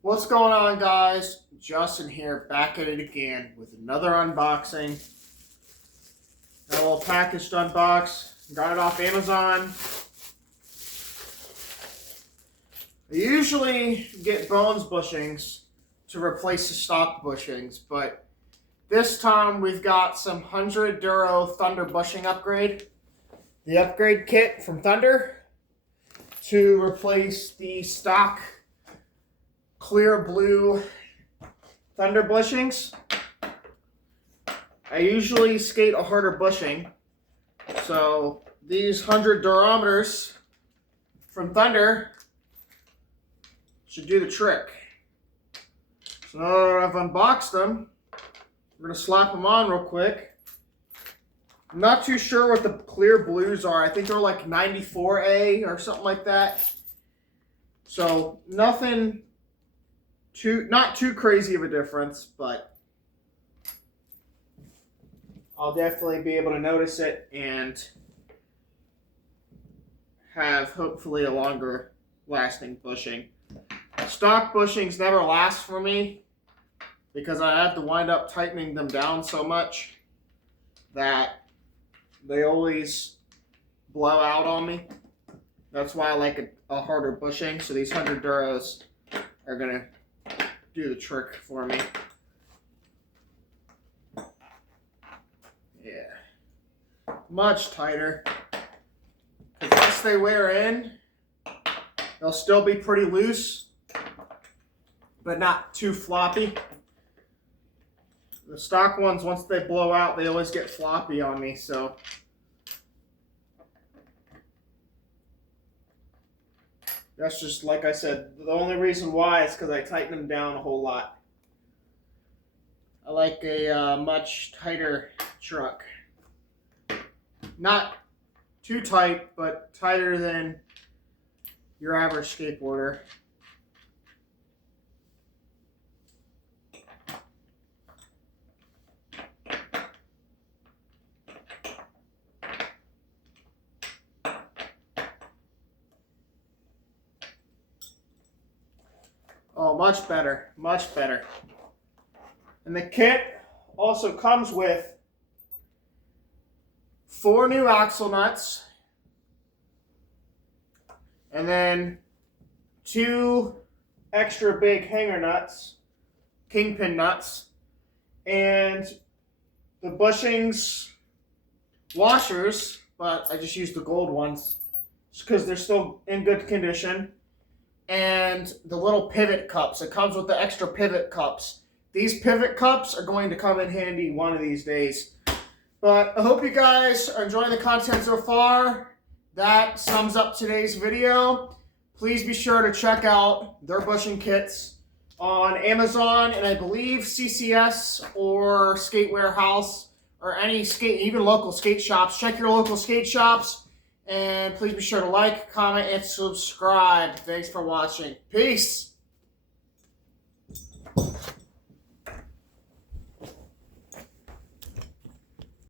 What's going on, guys? Justin here, back at it again with another unboxing. Got a little package to unbox. Got it off Amazon. I usually get bones bushings to replace the stock bushings, but this time we've got some 100 Duro Thunder bushing upgrade. The upgrade kit from Thunder to replace the stock clear blue Thunder bushings. I usually skate a harder bushing, so these 100 durometers from Thunder should do the trick. So now that I've unboxed them, we're going to slap them on real quick. I'm not too sure what the clear blues are. I think they're like 94A or something like that. So nothing not too crazy of a difference, but I'll definitely be able to notice it and have hopefully a longer lasting bushing. Stock bushings never last for me because I have to wind up tightening them down so much that they always blow out on me. That's why I like a harder bushing. So these 100 Duros are going to do the trick for me. Yeah. Much tighter. Because once they wear in, they'll still be pretty loose, but not too floppy. The stock ones, once they blow out, they always get floppy on me, so. That's just, like I said, the only reason why is because I tighten them down a whole lot. I like a much tighter truck. Not too tight, but tighter than your average skateboarder. Oh, much better, much better. And the kit also comes with 4 new axle nuts, and then 2 extra big hanger nuts, kingpin nuts, and the bushings washers, but I just used the gold ones just because they're still in good condition. And the little pivot cups. It comes with the extra pivot cups. These pivot cups are going to come in handy one of these days. But I hope you guys are enjoying the content so far. That sums up today's video. Please be sure to check out their bushing kits on Amazon and I believe CCS or Skate Warehouse or any skate, even local skate shops. Check your local skate shops. And please be sure to like, comment, and subscribe. Thanks for watching. Peace.